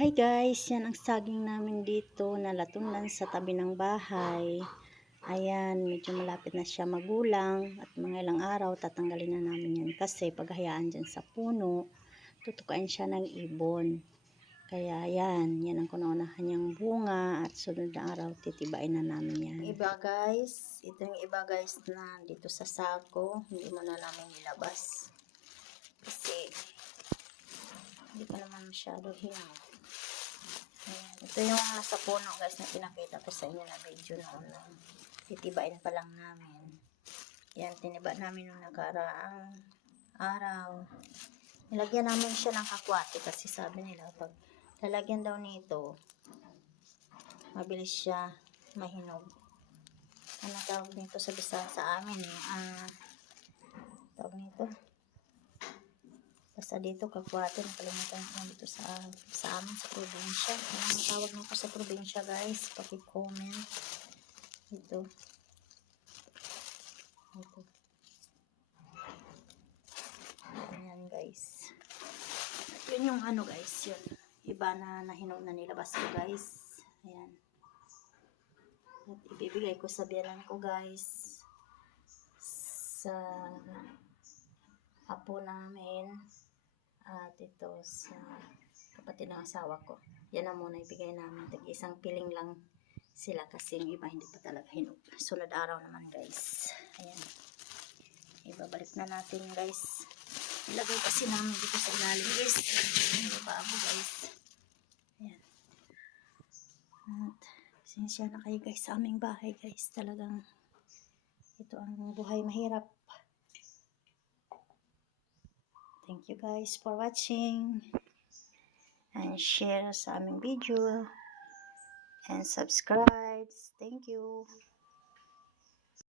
Hi guys, yan ang saging namin dito na latundan sa tabi ng bahay. Ayan, medyo malapit na siya magulang at mga ilang araw tatanggalin na namin yan kasi paghayaan dyan sa puno, tutukain siya ng ibon. Kaya yan ang kunaunahan niyang bunga at sunod na araw titibain na namin yan. Iba guys, ito yung iba guys na dito sa sako, hindi mo na namin ilabas. Kasi hindi pa naman masyado hinog. Ayan. Ito yung nasa puno guys na pinakita ko sa inyo na video noon. Titibain pa lang namin. Yan, tiniba namin nung nakaraang araw. Nilagyan namin siya ng kakwate kasi sabi nila pag lalagyan daw nito, mabilis siya mahinog. Ano tawag nito sa Bisaya sa amin? Tawag nito? Basta dito, kakwate, nakalimutan ko dito sa amin, sa probinsya. Anong tawag nito sa probinsya, guys? Paki-comment. Ito. Ayan, guys. Yun yung ano, guys. Yun. Iba na nahinog na nilabas ko, guys. Ayan. At ibibigay ko sa biyanan ko, guys. Sa apo namin. At ito sa kapatid ng asawa ko. Yan na muna ibigay namin. Isang piling lang sila kasi yung iba hindi pa talaga hinog. Sunod araw naman guys. Ayan. Ibabalik na natin guys. Ilagay kasi namin dito sa ilalim guys. Ibababo guys. Ayan. At sinsya na kayo guys sa aming bahay guys. Talagang ito ang buhay mahirap. Thank you guys for watching and share sa aming video and subscribe. Thank you.